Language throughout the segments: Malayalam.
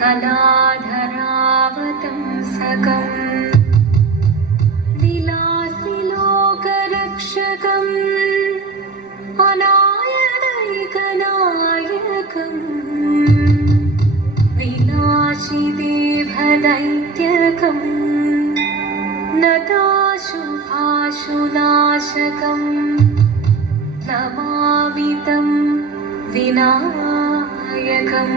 कलाधरावतंसकम् विलासिलोकरक्षकम् अनायदैकनायकम् विनाशिदेभदैत्यकम् नताशुभाशुनाशकम् नमामि तं विनायकम्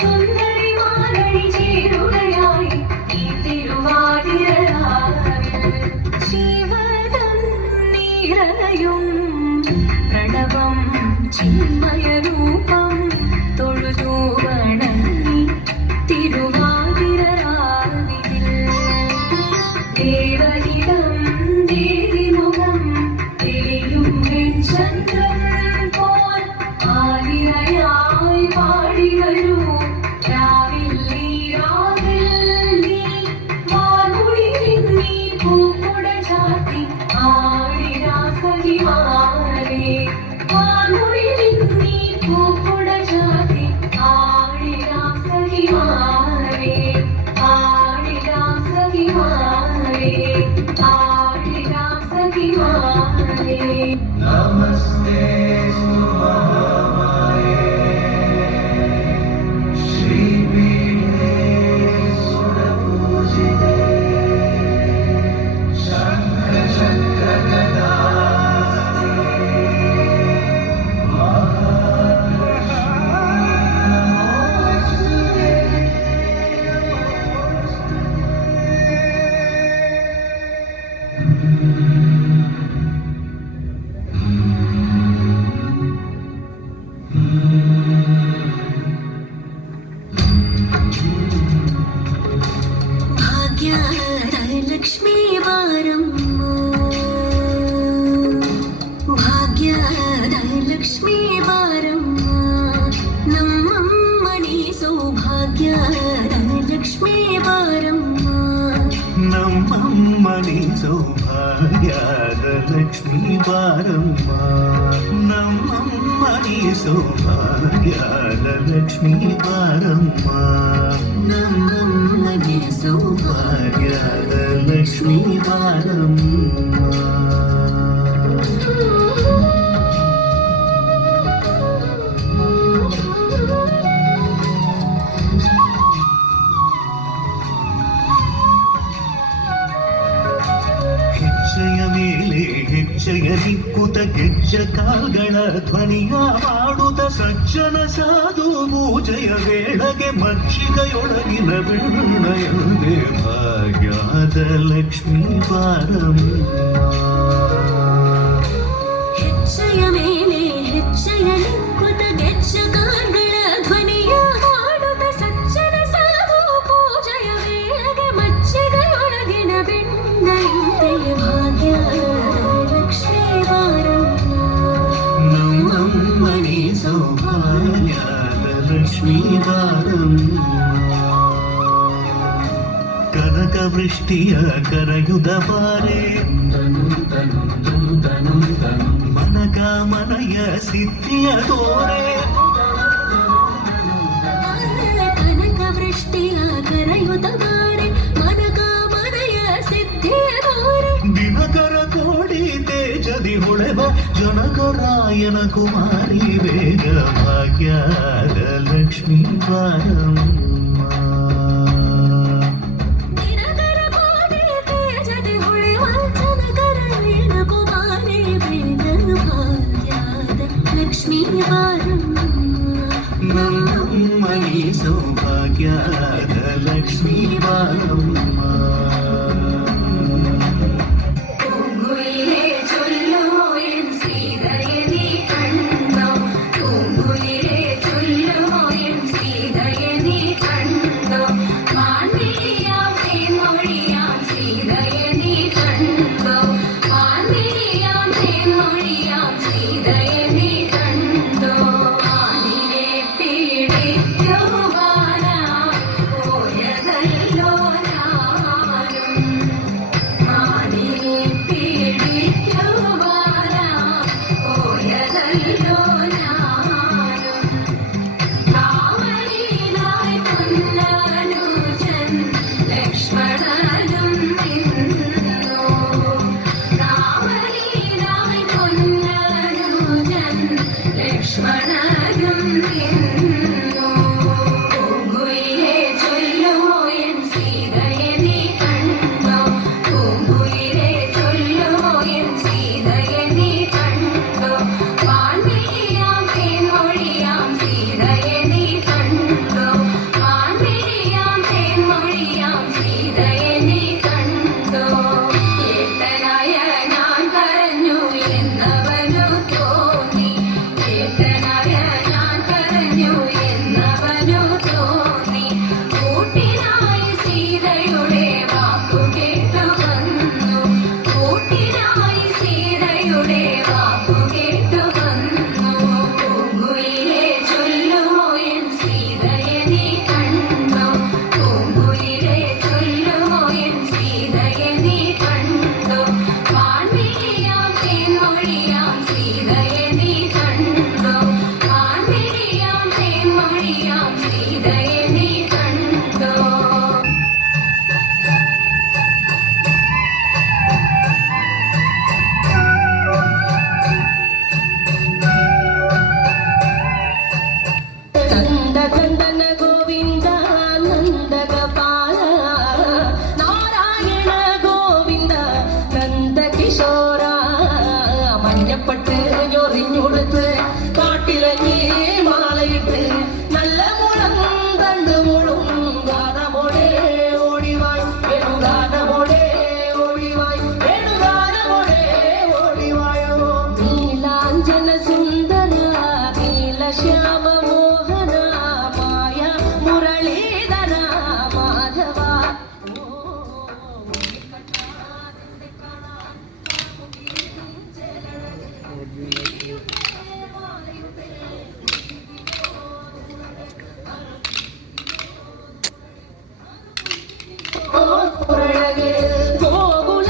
സുന്ദരി മാരണി ചേരുകയായി ഈ തിരുവാതിര ನಮ್ಮನಿ ಸೌಭಾಗ್ಯದ ಲಕ್ಷ್ಮೀ ಬಾರಮ್ಮ ನಮ್ಮಮ್ಮನಿ ಸೌಭಾಗ್ಯದ ಲಕ್ಷ್ಮೀ ಬಾರಮ್ಮ ನಮ್ಮಮ್ಮನಿ ಸೌಭಾಗ್ಯದ ಲಕ್ಷ್ಮೀ ಬಾರಮ್ಮ ಹೆಜ್ಜೆಯ ಮೇಲೆ ಹೆಜ್ಜೆಯ ನಿಕ್ಕುತ ಗೆಜ್ಜ ಕಾಲ್ಗಳ ಧ್ವನಿಯ ಮಾಡುತ್ತ ಸಜ್ಜನ ಸಾಧು ಪೂಜೆಯ ವೇಳೆಗೆ ಮಜ್ಜಿಗೆಯೊಳಗಿನ ಬೆಣ್ಣೆಯಂದೆ ಭಾಗ್ಯದ ಲಕ್ಷ್ಮೀ ಬಾರಮ್ಮ ಹೆಜ್ಜೆಯ ಮೇಲೆ ಹೆಜ್ಜೆಯ ನಿಕ್ಕುತ ಗೆಜ್ಜ ಕಾಲ್ಗಳ ಧ್ವನಿಯ ಮಾಡುತ್ತ ಸಜ್ಜನ ಸಾಧು ಪೂಜೆಯ ವೇಳೆಗೆ ಮಜ್ಜಿಗೆಯೊಳಗಿನ ಬೆಣ್ಣೆಯಂತೆ ಭಾಗ್ಯದ ಲಕ್ಷ್ಮೀ ಬಾರಮ್ಮ ನಮ್ಮಮ್ಮನಿ ಸೌಭಾಗ್ಯದ ಲಕ್ಷ್ಮೀ ಬಾರಮ್ಮ ಕನಕ ವೃಷ್ಟಿಯ ಕರಯುದ ಬಾರೆ ಮನಕ ಮನಯ ಸಿದ್ಧಿಯ ತೋರೆ ಕನಕ ವೃಷ್ಟಿಯ ಕರೆಯುತ್ತ ಬಾರೆ ಮನಕ ಮನಯ ಸಿದ್ಧಿಯ ತೋರೆ ದಿನಕರ ಕೋಡಿ ತೇಜದಿ ಹೊಳೆವ ಜನಕರಾಯನ ಕುಮಾರಿ ವೇಗ ಭಾಗ್ಯದ ಲಕ್ಷ್ಮೀ ಬಾರಮ್ಮ ದಿನಕರ ಕೋಡಿ ತೇಜದಿ ಹೊಳೆವ ಜನಕರಾಯನ ಕುಮಾರಿ ವೇಗ ಭಾಗ್ಯದ ಲಕ್ಷ್ಮೀ ಬಾರಮ್ಮ ನಮ್ಮಮ್ಮನಿ ಸೌಭಾಗ್ಯದ ಲಕ್ಷ್ಮೀ ಬಾರಮ್ಮ പൂങ്കുയിലേ ചൊല്ലുമോ എൻ സീതയെ നീ കണ്ടോ പൂങ്കുയിലേ ചൊല്ലുമോ എൻ സീതയെ നീ കണ്ടോ മാൻമിഴിയാം തേൻമൊഴിയാം സീതയെ നീ കണ്ടോ മാൻമിഴിയാം തേൻമൊഴിയാം സീതയെ നീ കണ്ടോ ആനിനെ പിടിക്കുവാനാ പോയതല്ലോ ഞാനും മാനിനെ പിടിക്കുവാനാ പോയതല്ലോ ഞാനും കാവലിനായി പൊന്നനുജൻ ലക്ഷ്മണനും നിന്നു കാവലിനായി പൊന്നനുജൻ ലക്ഷ്മണനും നിന്നു പൂങ്കുയിലേ ചൊല്ലുമോ എൻ സീതയെ നീ കണ്ടോ പൂങ്കുയിലേ ചൊല്ലുമോ എൻ സീതയെ നീ കണ്ടോ മാൻമിഴിയാം തേൻമൊഴിയാം സീതയെ നീ കണ്ടോ മാൻമിഴിയാം തേൻമൊഴിയാം സീതയെ നീ കണ്ടോ ഏട്ടനായ ഞാൻ കരഞ്ഞു എന്നവനു തോന്നി ഏട്ടനായ ഞാൻ കരഞ്ഞു എന്നവനു തോന്നി കൂട്ടിനായി സീതയുടെ വാക്കു കേട്ടു വന്നു കൂട്ടിനായി സീതയുടെ വാക്കു കേട്ടു വന്നു പൂങ്കുയിലേ ചൊല്ലുമോ എൻ സീതയെ നീ കണ്ടോ പൂങ്കുയിലേ ചൊല്ലുമോ എൻ സീതയെ നീ കണ്ടോ മാൻമിഴിയാം തേൻമൊഴിയാം സീതയെ നീ കണ്ടോ മാൻമിഴിയാം തേൻമൊഴിയാം സീതയെ നീ കണ്ടോ ಕಂದ ಕಂದನ ಗೋವಿಂದ ನಂದಗಪಾಲ നാരായണ ഗോവിന്ദ നന്ദ കിശോര മഞ്ഞപ്പെട്ട് ഞൊറിഞ്ഞുടുത്ത് കാട്ടിലഞ്ഞി മാലയിട്ട് നല്ല മുളം തണ്ട് മുളും ഗാനമോടെ ഓടിവായി വേണുഗാനമോടെ ഓടിവായി വേണുഗാനമോടെ ഓടിവായോ നീലാഞ്ജന സുന്ദര നീലശ്യാമ മോഹന മായ മുരളീധര മാധവ ഗോകുല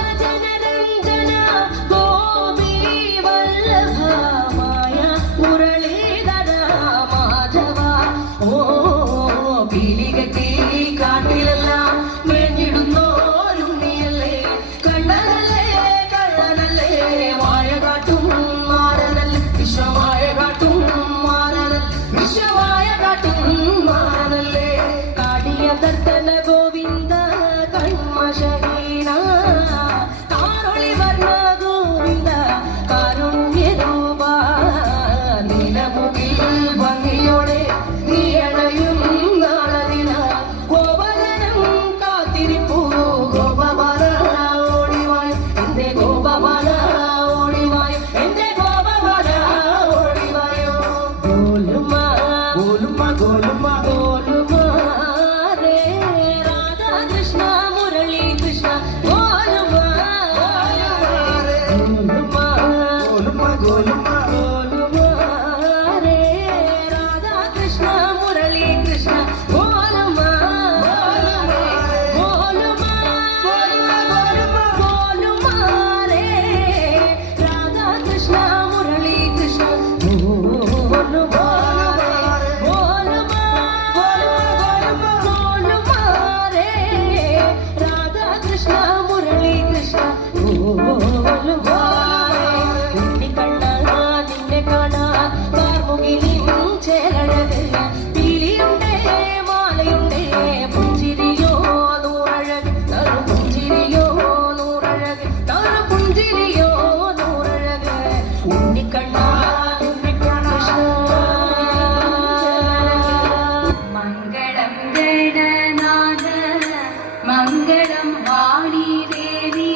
മംഗളം വാണിദേവി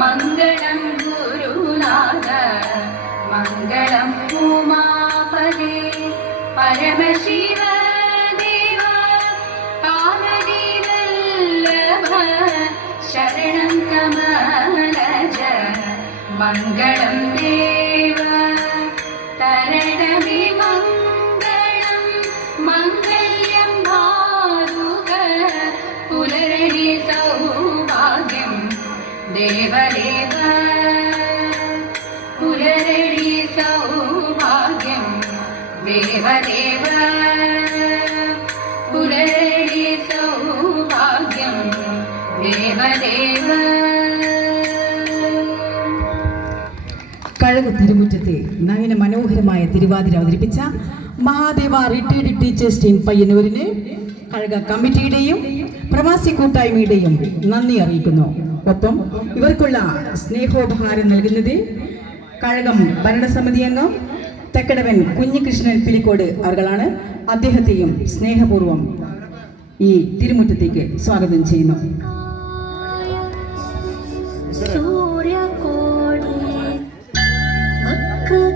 മംഗളം ഗുരുനാഥ മംഗളം ഉമാപദേ പരമശിവ ദേവ പാർവതീവല്ലഭ ശരണം കമലജ മംഗളം ദേവ തരണമേ മംഗളം മംഗല്യം ഭാരുക പുലരണി സൗഭാഗ്യം ദേവദേവ പുലരണി സൗഭാഗ്യം ദേവദേവ പുലരണി സൗഭാഗ്യം ദേവദേവ. കഴക് തിരുമുറ്റത്തെ നയന മനോഹരമായ തിരുവാതിര അവതരിപ്പിച്ച മഹാദേവ റിട്ടയർഡ് ടീച്ചേഴ്സ് ടീം പയ്യന്നൂരിന് കഴക കമ്മിറ്റിയുടെയും പ്രവാസി കൂട്ടായ്മയുടെയും നന്ദി അറിയിക്കുന്നു. ഒപ്പം ഇവർക്കുള്ള സ്നേഹോപഹാരം നൽകുന്നത് കഴകം ഭരണസമിതി അംഗം തെക്കടവൻ കുഞ്ഞികൃഷ്ണൻ പിലിക്കോട് അവർകളാണ്. അദ്ദേഹത്തെയും സ്നേഹപൂർവ്വം ഈ തിരുമുറ്റത്തേക്ക് സ്വാഗതം ചെയ്യുന്നു.